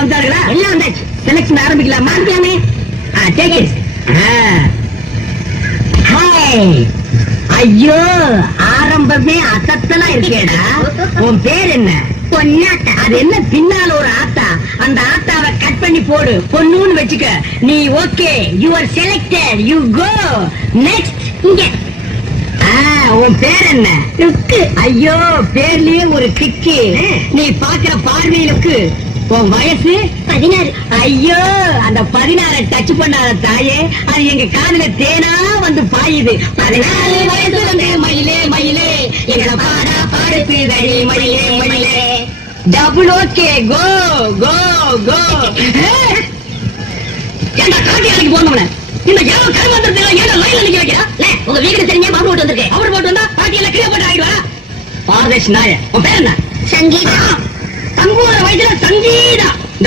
வந்தார்களா? எல்லாம் வந்தாச்சு. செலக்ஷன் ஆரம்பிக்கலாமா? Take it. ஐயோ, ஆரம்பமே அசத்தலா இருக்கேடா. உன் பேர் என்ன? பொன்னாட்டா. அது என்ன பின்னால ஒரு ஆத்தா? அந்த ஆத்தாவை கட் பண்ணி போடு, பொண்ணுன்னு வச்சுக்க. நீ okay, you are selected, you go next. இங்க உன் பேர் என்ன? லுக்கு. ஐயோ, பேர்லயே ஒரு கிக்கு. நீ பாக்குற பார்வையிலுக்கு. உன் வயசு 16. ஐயோ, அந்த 16 டச் பண்ணாத தாயே, அது எங்க காதுல தேனா வந்து பாயுது. 14 வயசு வந்து மயிலே மயிலே எங்களை பாடா பாடுத்து தடி மயிலே மயிலே. டபுள் ஓகே, கோ கோ கோ. ஏண்டா காட்டி அன்னைக்கு போனவன இந்த ஏதோ கருமாந்திரத்தை ஏதோ லைன்ல நிக்க வைக்கிறா? உங்க வீடு தெரிஞ்சா பவர் போட்டு வந்திருக்கேன். பவர் போட்டு வந்தா பாட்டி எல்லாம் கீழே போட்டு ஆயிடுவா. பாரதேஷ் நாய. உன் பேர் என்ன? சங்கீதா. தங்கூர வயசுல சங்கீதா.